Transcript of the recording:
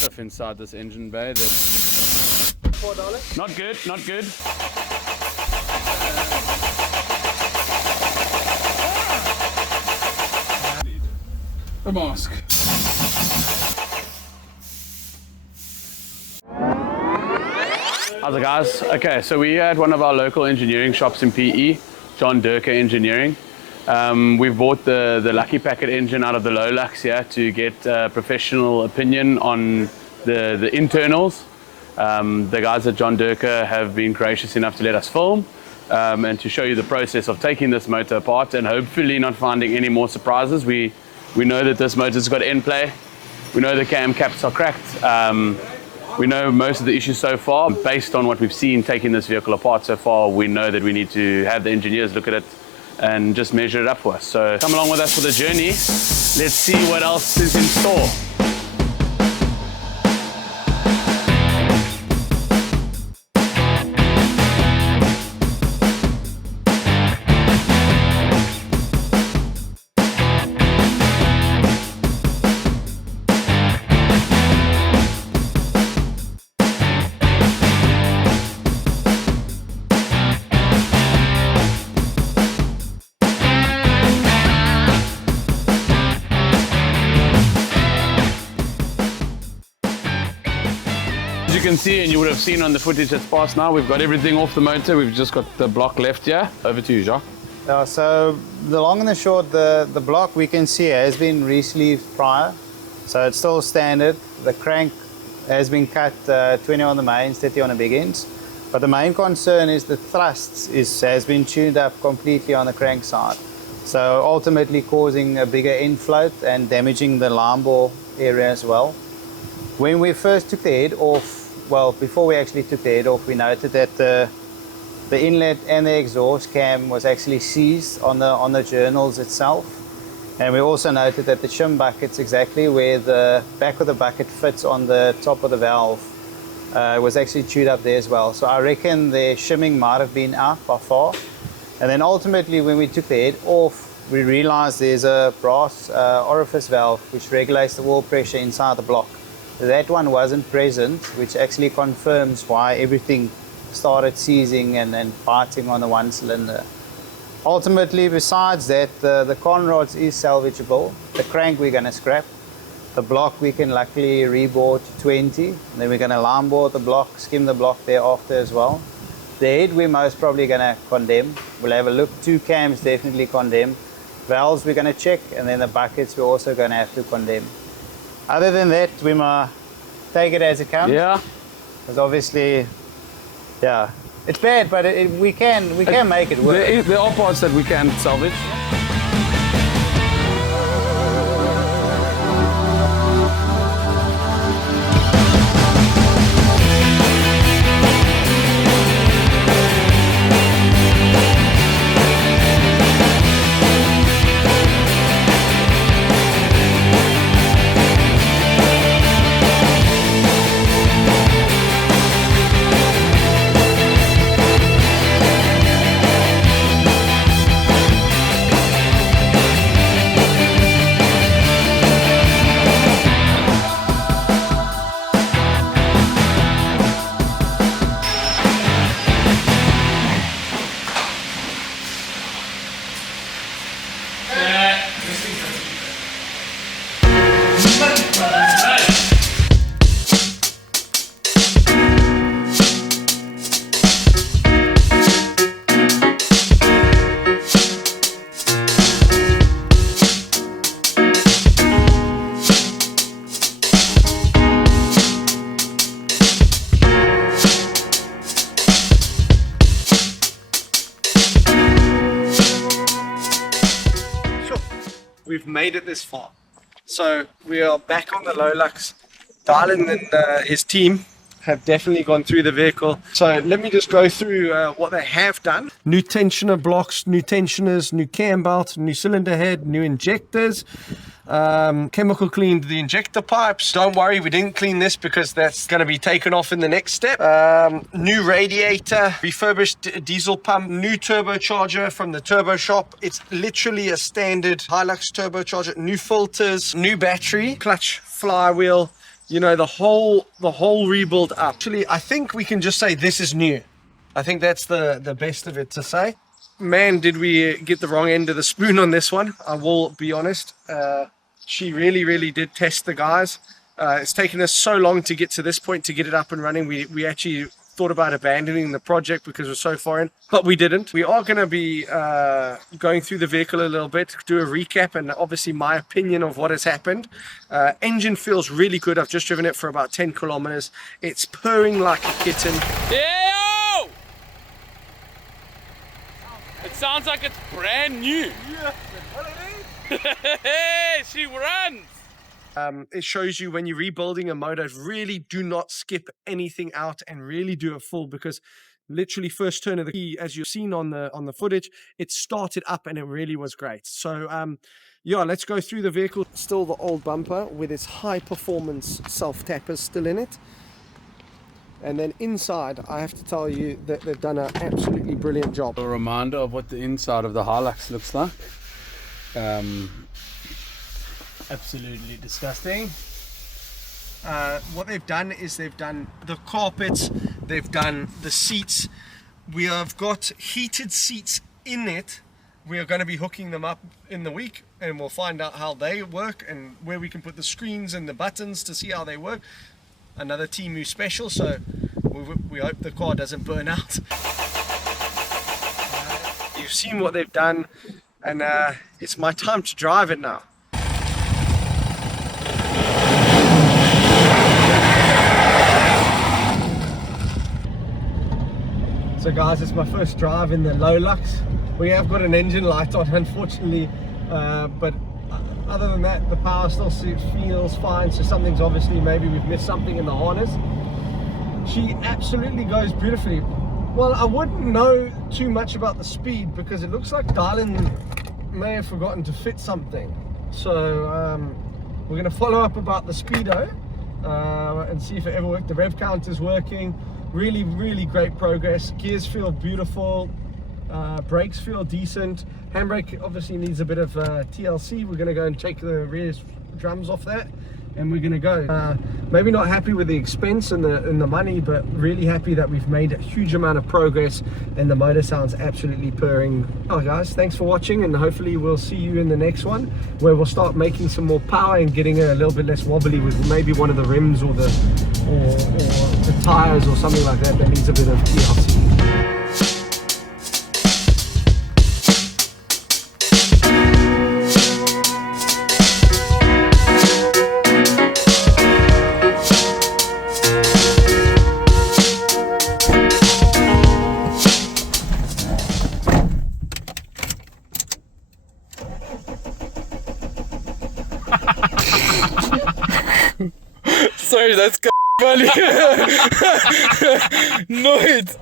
stuff inside this engine bay that $4. Not good, not good. A mask. How's it, guys? Okay, so we at one of our local engineering shops in PE, John Durker Engineering. We've bought the Lucky Packet engine out of the LowLux here to get professional opinion on the internals. The guys at John Durker have been gracious enough to let us film and to show you the process of taking this motor apart and hopefully not finding any more surprises. We know that this motor's got end play. We know the cam caps are cracked. We know most of the issues so far. Based on what we've seen taking this vehicle apart so far, we know that we need to have the engineers look at it and just measure it up for us. So come along with us for the journey. Let's see what else is in store. As you can see, and you would have seen on the footage that's passed now, we've got everything off the motor. We've just got the block left here. Over to you, Jacques. So the long and the short, the block we can see has been re-sleeved prior. So it's still standard. The crank has been cut 20 on the mains, 30 on the big ends. But the main concern is the thrust has been tuned up completely on the crank side. So ultimately causing a bigger end float and damaging the line bore area as well. When we first took the head off, well, before we actually took the head off, we noted that the inlet and the exhaust cam was actually seized on the journals itself. And we also noted that the shim buckets, exactly where the back of the bucket fits on the top of the valve, was actually chewed up there as well. So I reckon the shimming might have been out by far. And then ultimately, when we took the head off, we realized there's a brass orifice valve which regulates the wall pressure inside the block. That one wasn't present, which actually confirms why everything started seizing and biting on the one cylinder. Ultimately, besides that, the con rods is salvageable. The crank we're going to scrap. The block we can luckily rebore to 20. And then we're going to line bore the block, skim the block thereafter as well. The head we're most probably going to condemn. We'll have a look. 2 cams definitely condemn. Valves we're going to check, and then the buckets we're also going to have to condemn. Other than that, we must take it as it comes. Yeah. Because obviously, yeah, it's bad, but we can make it work. There are parts that we can salvage. We've made it this far. So we are back on the LowLux. Dylan and his team have definitely gone through the vehicle. So let me just go through what they have done. New tensioner blocks, new tensioners, new cam belt, new cylinder head, new injectors. Chemical cleaned the injector pipes. Don't worry, we didn't clean this because that's going to be taken off in the next step. New radiator, refurbished diesel pump, new turbocharger from the turbo shop. It's literally a standard Hilux turbocharger. New filters, new battery, clutch, flywheel, you know, the whole rebuild up. Actually, I think we can just say this is new. I think that's the best of it to say. Man, did we get the wrong end of the spoon on this one. I will be honest. She really did test the guys. It's taken us so long to get to this point, to get it up and running. We actually thought about abandoning the project because we're so far in, but we didn't. We are going to be going through the vehicle a little bit, do a recap, and obviously my opinion of what has happened. Engine feels really good. I've just driven it for about 10 kilometers. It's purring like a kitten. Yeah! It sounds like it's brand new. Yeah, Hey, she runs. It shows you when you're rebuilding a motor, really do not skip anything out and really do it full, because literally first turn of the key, as you've seen on the footage, it started up and it really was great. So yeah, let's go through the vehicle. Still the old bumper with its high performance self tappers still in it. And then inside, I have to tell you that they've done an absolutely brilliant job. A reminder of what the inside of the Hilux looks like. Absolutely disgusting. What they've done is they've done the carpets, they've done the seats. We have got heated seats in it. We are going to be hooking them up in the week, and we'll find out how they work and where we can put the screens and the buttons to see how they work. Another Temu special, so we hope the car doesn't burn out. You've seen what they've done, and it's my time to drive it now. So guys, it's my first drive in the LowLux. We have got an engine light on, unfortunately, but other than that, the power still feels fine. So something's obviously, maybe we've missed something in the harness. She absolutely goes beautifully. Well, I wouldn't know too much about the speed because it looks like Dylan may have forgotten to fit something. So we're going to follow up about the speedo and see if it ever worked. The rev count is working. Really great progress. Gears feel beautiful. Brakes feel decent. Handbrake obviously needs a bit of TLC. We're going to go and take the rear drums off that, and we're going to go. Maybe not happy with the expense and the money, but really happy that we've made a huge amount of progress, and the motor sounds absolutely purring. Oh guys, thanks for watching, and hopefully we'll see you in the next one, where we'll start making some more power and getting it a little bit less wobbly with maybe one of the rims or the tires or something like that needs a bit of TLC. Sorry, that's funny. Nooit.